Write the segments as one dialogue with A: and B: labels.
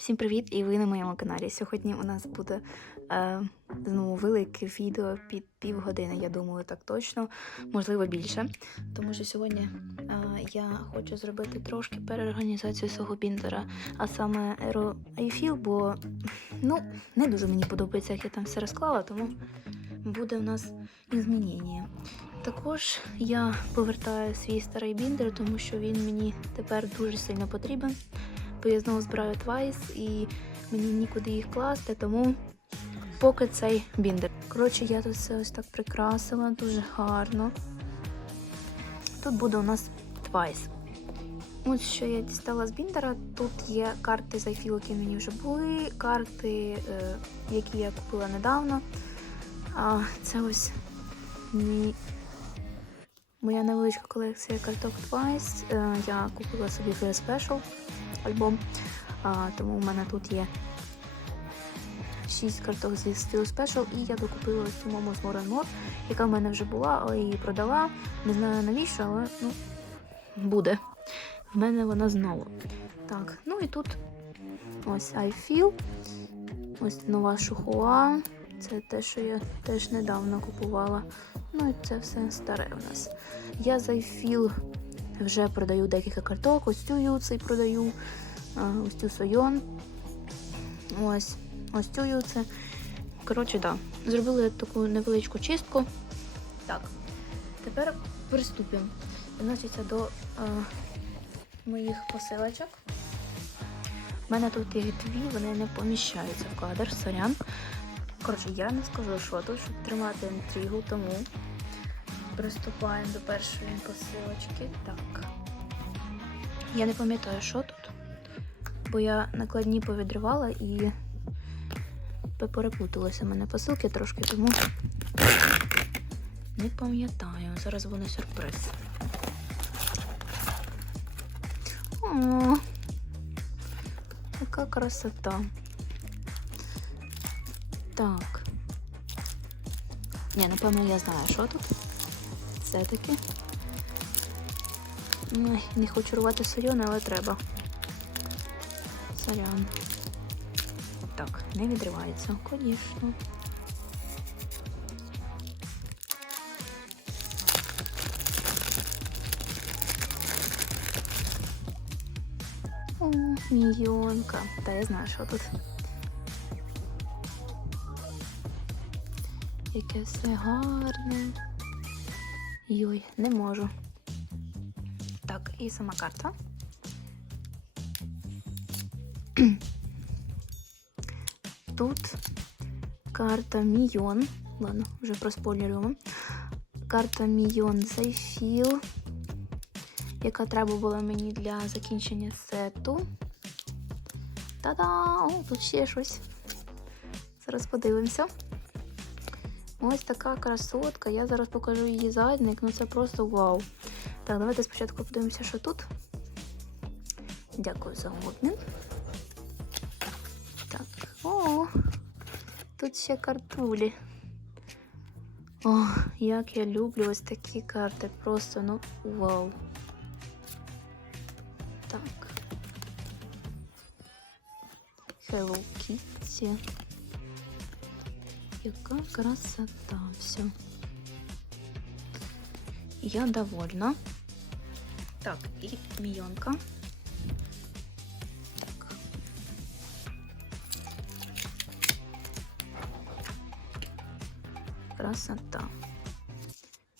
A: Всім привіт! І ви на моєму каналі. Сьогодні у нас буде е, знову велике відео під півгодини, я думаю, так точно, можливо більше. Тому що сьогодні е, я хочу зробити трошки переорганізацію свого біндера, а саме Aero iFeel, бо ну, не дуже мені подобається, як я там все розклала, тому буде у нас змінення. Також я повертаю свій старий біндер, тому що він мені тепер дуже сильно потрібен бо я знову збираю твайс і мені нікуди їх класти, тому поки цей біндер. Коротше, я тут все ось так прикрасила, дуже гарно. Тут буде у нас твайс. Ось що я дістала з біндера. Тут є карти з які мені вже були, карти, е, які я купила недавно. А це ось мій Моя невеличка колекція карток Twice. Е, Я купила собі Special альбом, а, тому у мене тут є 6 карток зі Steel Special, і я докупила цю мому з More More, яка в мене вже була, її продала. Не знаю навіщо, але ну, буде. В мене вона знову. Так, ну і тут ось I Feel. Ось нова шухуа. Це те, що я теж недавно купувала. Ну і це все старе у нас. Я за iFeel вже продаю декілька карток. Ось цю юцей продаю, ось цю Сойон. Ось, ось цю юце. Коротше, так. Да. Зробили таку невеличку чистку. Так. Тепер приступимо. Відноситься до а, моїх посилочок. У мене тут їх дві, вони не поміщаються в кадр, сорян. Коротше, я не скажу, що тут, щоб тримати інтригу, тому приступаємо до першої посилочки. Так. Я не пам'ятаю, що тут, бо я накладні повідривала і перепуталися в мене посилки трошки, тому не пам'ятаю. Зараз буде сюрприз. О, яка красота. Так. Ні, напевно, я знаю, що тут. Все-таки. Не хочу рвати сорьони, але треба. Сорян. Так, не відривається, звісно. Мільйонка. Та я знаю, що тут. Яке все гарне. Йой, не можу. Так, і сама карта. Тут карта Мільйон. Ладно, вже проспойлерюємо. Карта Мільйон Зайфіл, яка треба була мені для закінчення сету. Та-да! Тут ще щось. Зараз подивимося. Ось така красотка. Я зараз покажу її задник, ну це просто вау. Так, давайте спочатку подивимося, що тут. Дякую за обмін. Так, о, тут ще картулі. О, як я люблю ось такі карти. Просто, ну, вау. Так. Hello Kitty. Яка красота, все. Я довольна. Так, і мільйонка. Так. Красота.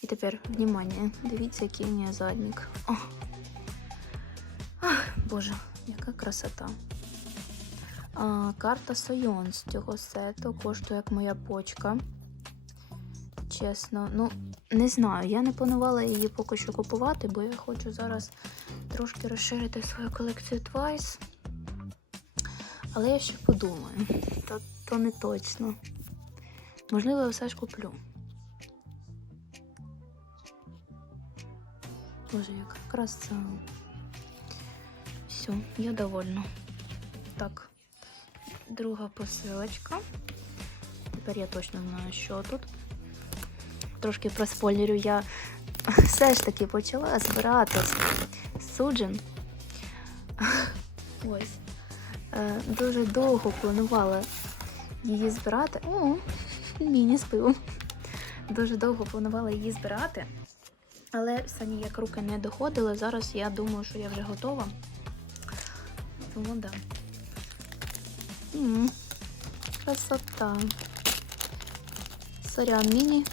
A: І тепер, внимание, дивіться, який у мене задник. О. Ах, Боже, яка красота. А, карта Сойон з цього сету коштує як моя почка. Чесно, ну, не знаю, я не планувала її поки що купувати, бо я хочу зараз трошки розширити свою колекцію Twice. Але я ще подумаю, то, то не точно. Можливо, я все ж куплю. Боже, яка краса. Все, я довольна. Так. Друга посилочка. Тепер я точно знаю, що тут. Трошки проспойлерю, я все ж таки почала збирати суджен. Ось. е, дуже довго планувала її збирати. О, міні з пивом. Дуже довго планувала її збирати, але все ніяк руки не доходили. Зараз я думаю, що я вже готова. Тому да. М, Красота. Сорян міні.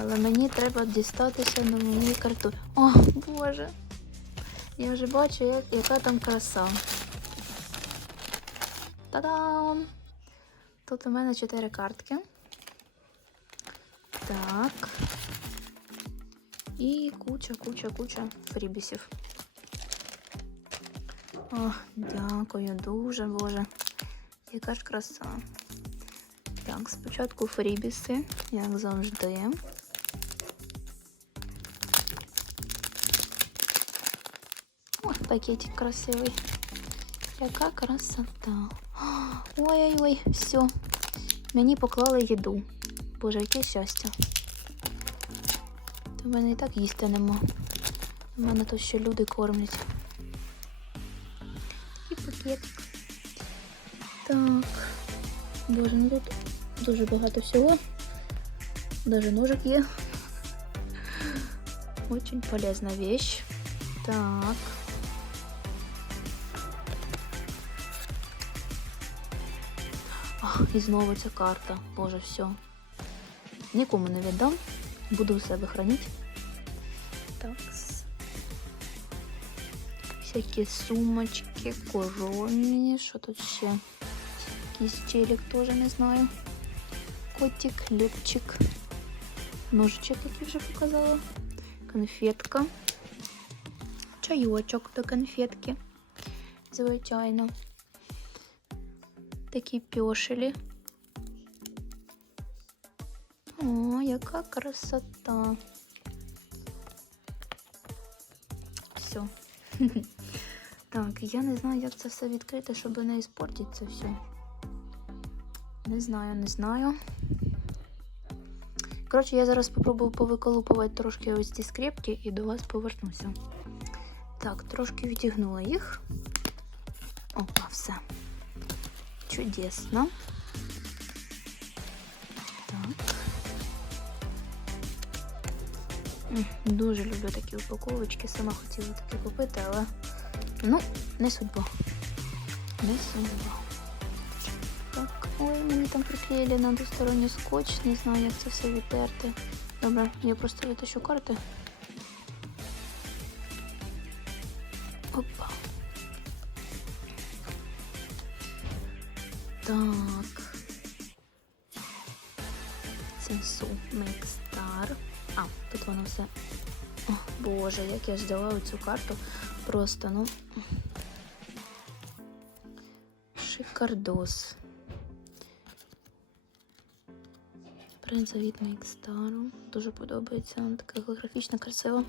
A: Але мені треба дістатися до моєї карту. О, Боже! Я вже бачу, як, яка там краса. Та-дам! Тут у мене чотири картки. Так. І куча, куча, куча фрібісів. О, дякую дуже, Боже. Яка ж краса. Так, спочатку фрібіси, як завжди. О, пакетик красивий. Яка красота. Ой-ой-ой, все. Мені поклали їду. Боже, яке щастя. То в мене і так їсти нема. У мене тут ще люди кормлять. І пакетик. Так. Боже, ну тут дуже багато всього. Даже ножик є. Очень полезна вещь. Так. Ах, і знову ця карта. Боже, все. Нікому не віддам. Буду у себе хранити. Так. Всякі сумочки, корони. Що тут ще? Якийсь челік теж не знаю. Котик, хлібчик. Ножичок, як я вже показала. Конфетка. Чайочок до конфетки. Звичайно. Такі пьошелі. О, яка красота. Все. Так, я не знаю, як це все відкрити, щоб не іспортити це все. Не знаю, не знаю. Коротше, я зараз спробую повиколупувати трошки ось ці скрепки і до вас повернуся. Так, трошки відігнула їх. Опа, все. Чудесно. Так. Дуже люблю такі упаковочки. Сама хотіла такі купити, але ну, не судьба. Не судьба. Так, ой, мені там приклеїли на двосторонній скотч, не знаю, як це все відтерти. Добре, я просто витащу карти. Опа. Так. Сенсу Мейкстар. А, тут воно все. О, Боже, як я ждала цю карту. Просто, ну. Шикардос. Принц від Мейкстару. Дуже подобається. Вона така географічно красива.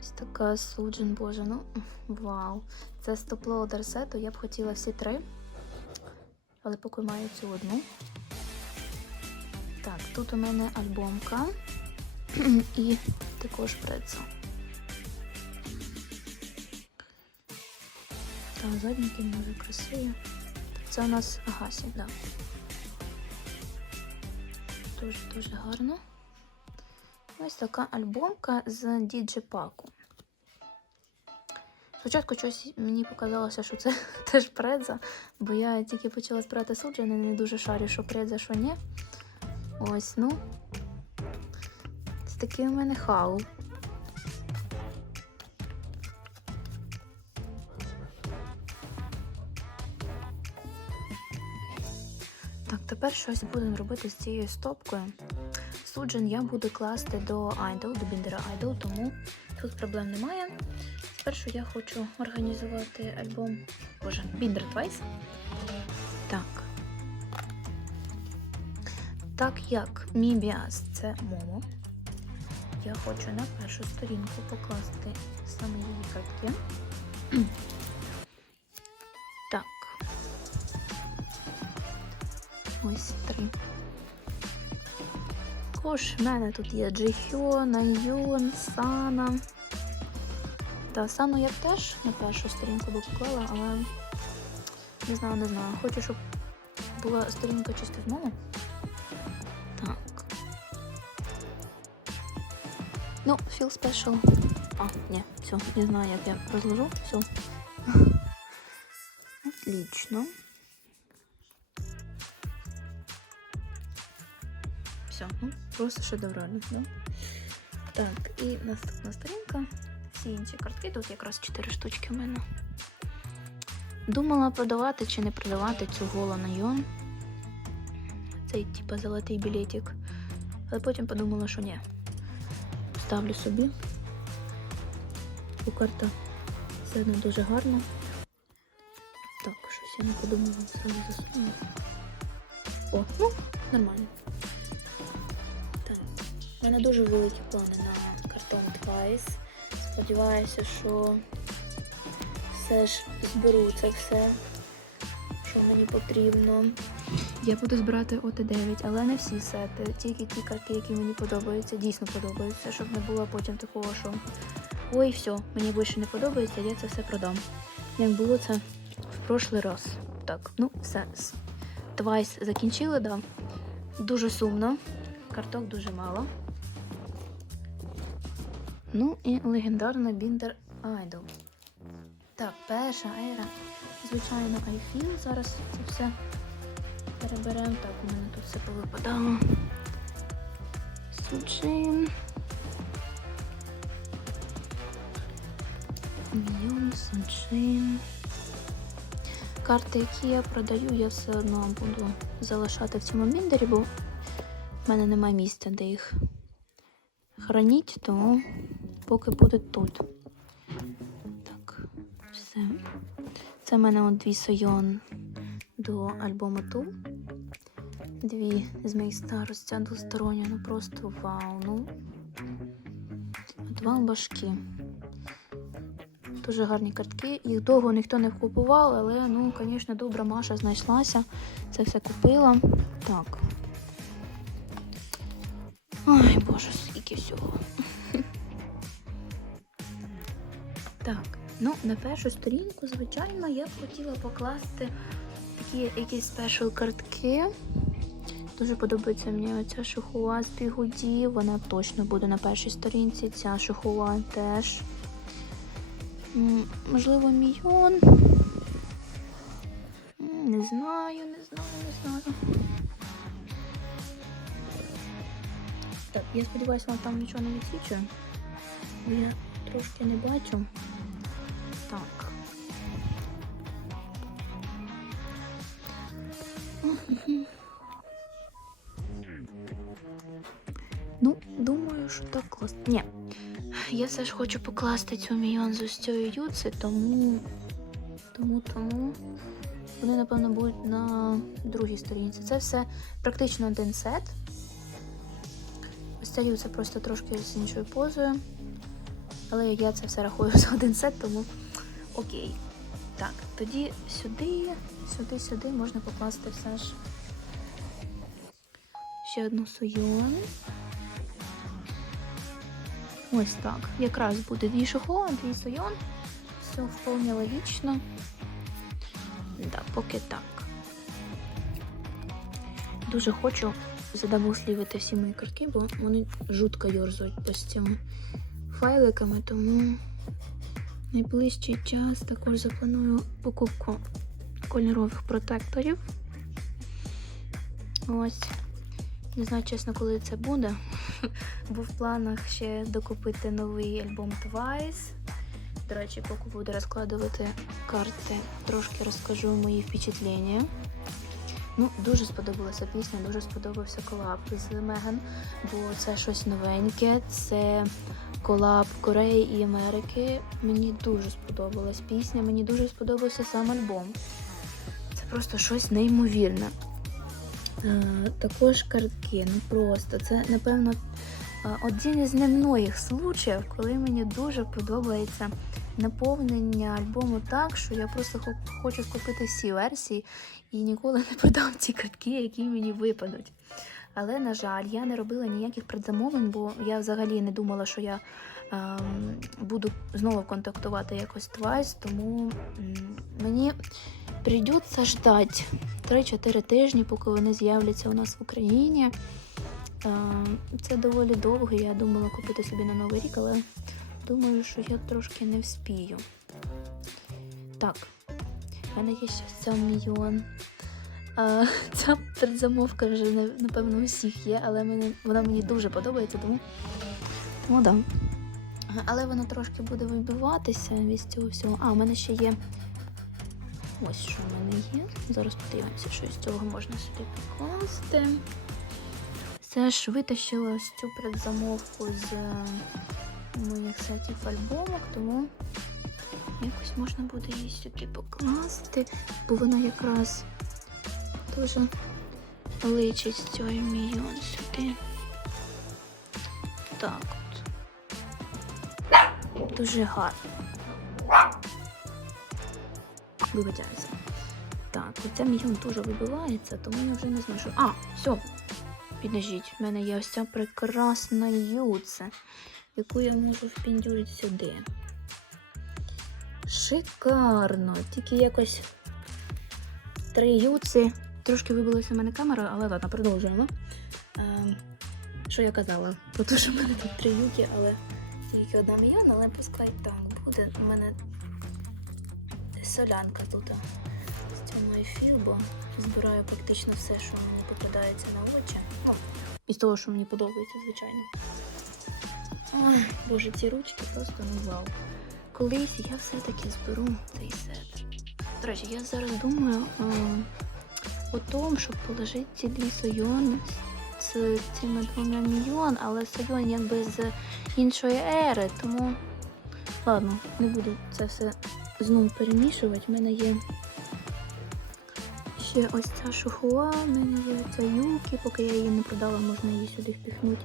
A: Ось така суджен, боже, ну вау. Це стоп-лоудер сету. Я б хотіла всі три. Але поки маю цю одну. Так, тут у мене альбомка і також прецел. Так, задніки дуже красиві. Це у нас Агасі, так. Да. Дуже-дуже гарно. Ось така альбомка з діджипаку. Спочатку щось мені показалося, що це теж предза, бо я тільки почала збирати суджени, не дуже шарю, що предза, що ні. Ось, ну. Це такий у мене хаул. Так, тепер щось будемо робити з цією стопкою. Суджен я буду класти до Idol, до біндера Idol, тому тут проблем немає. Спершу я хочу організувати альбом Боже, Binder Twice. Так. Так як мій біас це Момо, я хочу на першу сторінку покласти саме її картки. Ось три. Також в мене тут є Джихьо, Найон, Сана. Та сану я б теж на першу сторінку би поклала, але не знаю, не знаю. Хочу, щоб була сторінка чисто в мене. Так. Ну, feel special. А, ні, все, не знаю, як я розложу. Все. Отлично. Просто шедеврально, да? Так, і наступна сторінка. Всі інші картки, тут якраз 4 штучки в мене. Думала продавати чи не продавати цю голо на йон. Цей типа золотий білетик. Але потім подумала, що ні. Ставлю собі. Бо карта все одно дуже гарна. Так, щось я не подумала, зразу засунула. О, ну, нормально. У мене дуже великі плани на картон Twice. Сподіваюся, що все ж зберу це все, що мені потрібно. Я буду збирати ОТ9, але не всі сети, тільки ті картки, які мені подобаються, дійсно подобаються, щоб не було потім такого, що ой, все, мені більше не подобається, я це все продам. Як було це в прошлий раз. Так, ну все. Твайс закінчили, да. Дуже сумно. Карток дуже мало. Ну і легендарна Біндер Айдол. Так, перша ера. Звичайно, iFeel. Зараз це все переберемо. Так, у мене тут все повипадало. Суджин. Мільйон, Суджин. Карти, які я продаю, я все одно буду залишати в цьому біндері, бо в мене немає місця, де їх храніть, тому поки будуть тут. Так, все. Це в мене от дві Сойон до альбому Ту. Дві з моїх старост, ця двостороння, ну просто вау. Ну. Два башки. Дуже гарні картки. Їх довго ніхто не купував, але, ну, звісно, добра Маша знайшлася. Це все купила. Так. Ой, боже, скільки всього. Ну на першу сторінку, звичайно, я б хотіла покласти такі якісь спешл картки. Дуже подобається мені оця шухуа з бігуді. Вона точно буде на першій сторінці. Ця шухуа теж. Можливо, мільйон. Не знаю, не знаю, не знаю. Так, я сподіваюся, вам там нічого не відсвічує. Бо я трошки не бачу. Ну, думаю, що так класно. Ні. Я все ж хочу покласти цю мільйонзу з цією юци, тому. Тому, тому. Вони, напевно, будуть на другій сторінці. Це все практично один сет. Ось ця юця просто трошки з іншою позою. Але я це все рахую за один сет, тому окей. Так, тоді сюди, сюди, сюди можна покласти все ж ще одну суйон. Ось так. Якраз буде дві шухо, дві суйон. Все вполне логічно. Да, поки так. Дуже хочу задабуслівити всі мої картки, бо вони жутко йорзають по цими файликами, тому найближчий час також запланую покупку кольорових протекторів. Ось. Не знаю, чесно, коли це буде. Бо в планах ще докупити новий альбом Twice. До речі, поки буду розкладувати карти, трошки розкажу мої впечатлення. Ну, дуже сподобалася пісня, дуже сподобався колаб з Меган, бо це щось новеньке, це колаб Кореї і Америки. Мені дуже сподобалась пісня, мені дуже сподобався сам альбом. Це просто щось неймовірне. Е, також картки, ну просто це, напевно, е, один із немногих случаїв, коли мені дуже подобається наповнення альбому так, що я просто хочу скупити всі версії і ніколи не продам ці картки, які мені випадуть. Але, на жаль, я не робила ніяких предзамовлень, бо я взагалі не думала, що я ем, буду знову контактувати якось Twice, тому мені прийдеться ждати 3-4 тижні, поки вони з'являться у нас в Україні. Ем, Це доволі довго. Я думала купити собі на Новий рік, але думаю, що я трошки не вспію. Так, в мене є ще ця мільйон. А, ця предзамовка вже напевно у всіх є, але мені, вона мені дуже подобається, тому. Тому да. Але вона трошки буде вибиватися від цього всього. А, у мене ще є. Ось що в мене є. Зараз подивимося, що з цього можна сюди покласти. Це ж витащила цю предзамовку з е, моїх сетів альбомок, тому якось можна буде її сюди покласти, бо вона якраз дуже личить цього мільйон сюди. Так от. Дуже гарно. Вибачаюся. Так, оця мільйон дуже вибивається, тому я вже не знаю, що. А, все. Підождіть, в мене є ось ця прекрасна юце, яку я можу впіндюрити сюди. Шикарно! Тільки якось три юци. Трошки вибилася в мене камера, але ладно, продовжуємо. Ем, що я казала? Про те, що в мене тут три юки, але тільки одна мільйон, але пускай так буде. У мене солянка тут з цього ефір, бо збираю практично все, що мені попадається на очі. Ну, із того, що мені подобається, звичайно. Ой, боже, ці ручки просто ну вау. Колись я все-таки зберу цей сет. До речі, я зараз думаю е, о тому, щоб положити ці дві сойони з цими двома мільйон, але сойон якби з іншої ери, тому ладно, не буду це все знову перемішувати. У мене є ще ось ця шухуа, в мене є ця юкі, поки я її не продала, можна її сюди впихнути.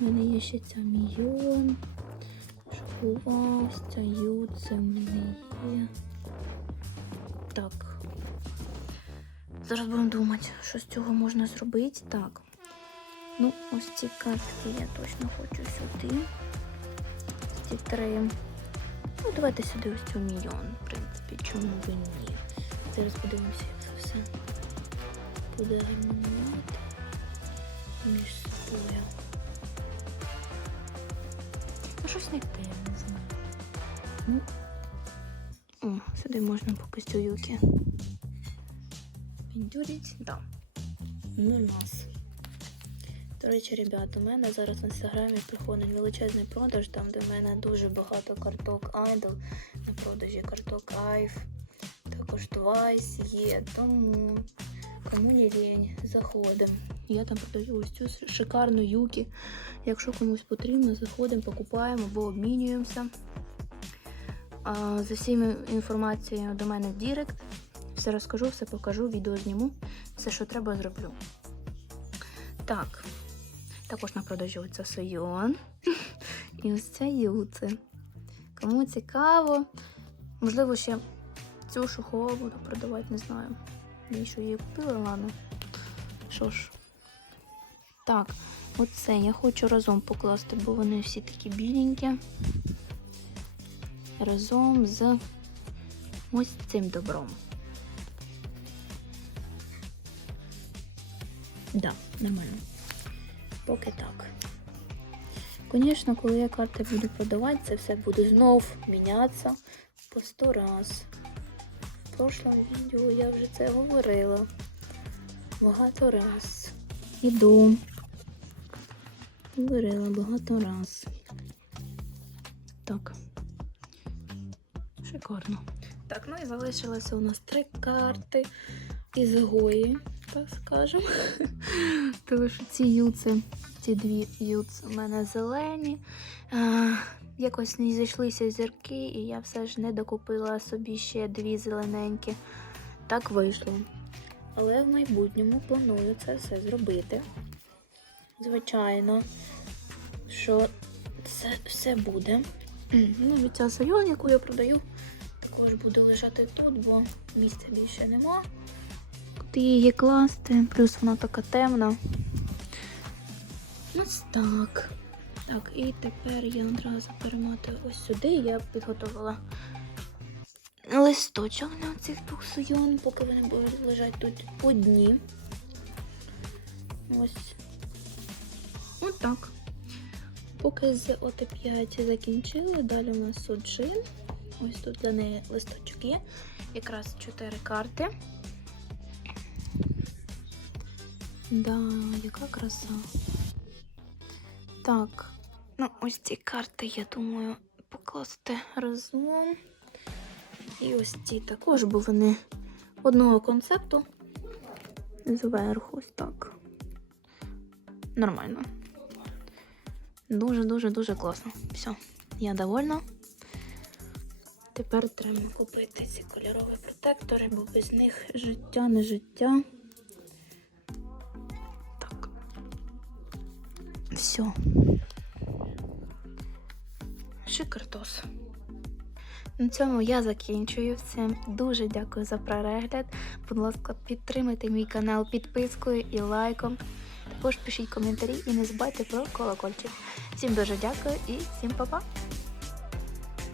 A: У мене є ще ця мільйон. Шухуа, ось ця юце в мене є. Так. Зараз будемо думати, що з цього можна зробити. Так. Ну, ось ці картки я точно хочу сюди. Ці три. Ну, давайте сюди ось цю мільйон, в принципі, чому б ні. Зараз подивимося, як це все буде гармонувати між собою. Ну, щось не те, я не знаю. Ну, о, сюди можна поки цю юки. Да. Ну, нас. До речі, ребят, у мене зараз в інстаграмі приходить величезний продаж, там в мене дуже багато карток Idol, на продажі карток Айв, також Twice є, тому кому не лінь, заходимо. Я там продаю ось цю шикарну юкі. Якщо комусь потрібно, заходимо, покупаємо або обмінюємося. За всіми інформацією до мене в Дірект. Все розкажу, все покажу, відео зніму. Все, що треба, зроблю. Так, також на продажу оця Сойон. І ось це юце. Кому цікаво, можливо, ще цю шухову буду продавати, не знаю. Що її купила, ладно. Що ж. Так, оце я хочу разом покласти, бо вони всі такі біленькі. Разом з ось цим добром. Да, нормально. Поки так. Звісно, коли я карти буду продавати, це все буде знов мінятися по 100 раз. В прошлому відео я вже це говорила. Багато раз. Іду. Говорила багато раз. Так. Шикарно. Так, ну і залишилося у нас три карти із Гої, скажемо. Тому що ці юци, ці дві юци у мене зелені. А, якось не зійшлися зірки, і я все ж не докупила собі ще дві зелененькі. Так вийшло. Але в майбутньому планую це все зробити. Звичайно, що це все буде. Ну, і ця сальон, яку я продаю, також буде лежати тут, бо місця більше нема. Куди її класти, плюс вона така темна. Ось так. Так, і тепер я одразу перемотую ось сюди. Я підготувала листочок для цих двох суйон, поки вони будуть лежати тут одні. Ось. Отак. Поки з ОТ5 закінчили, далі у нас суджин. Ось тут для неї листочок є. Якраз 4 карти. Да, яка краса. Так, ну ось ці карти, я думаю, покласти разом. І ось ці також, бо вони одного концепту. Зверху ось так. Нормально. Дуже-дуже-дуже класно. Все, я довольна. Тепер треба купити ці кольорові протектори, бо без них життя не життя. Все. Шикартос. На цьому я закінчую. Всім дуже дякую за перегляд. Будь ласка, підтримайте мій канал підпискою і лайком. Також пишіть коментарі і не забувайте про колокольчик. Всім дуже дякую і всім па-па!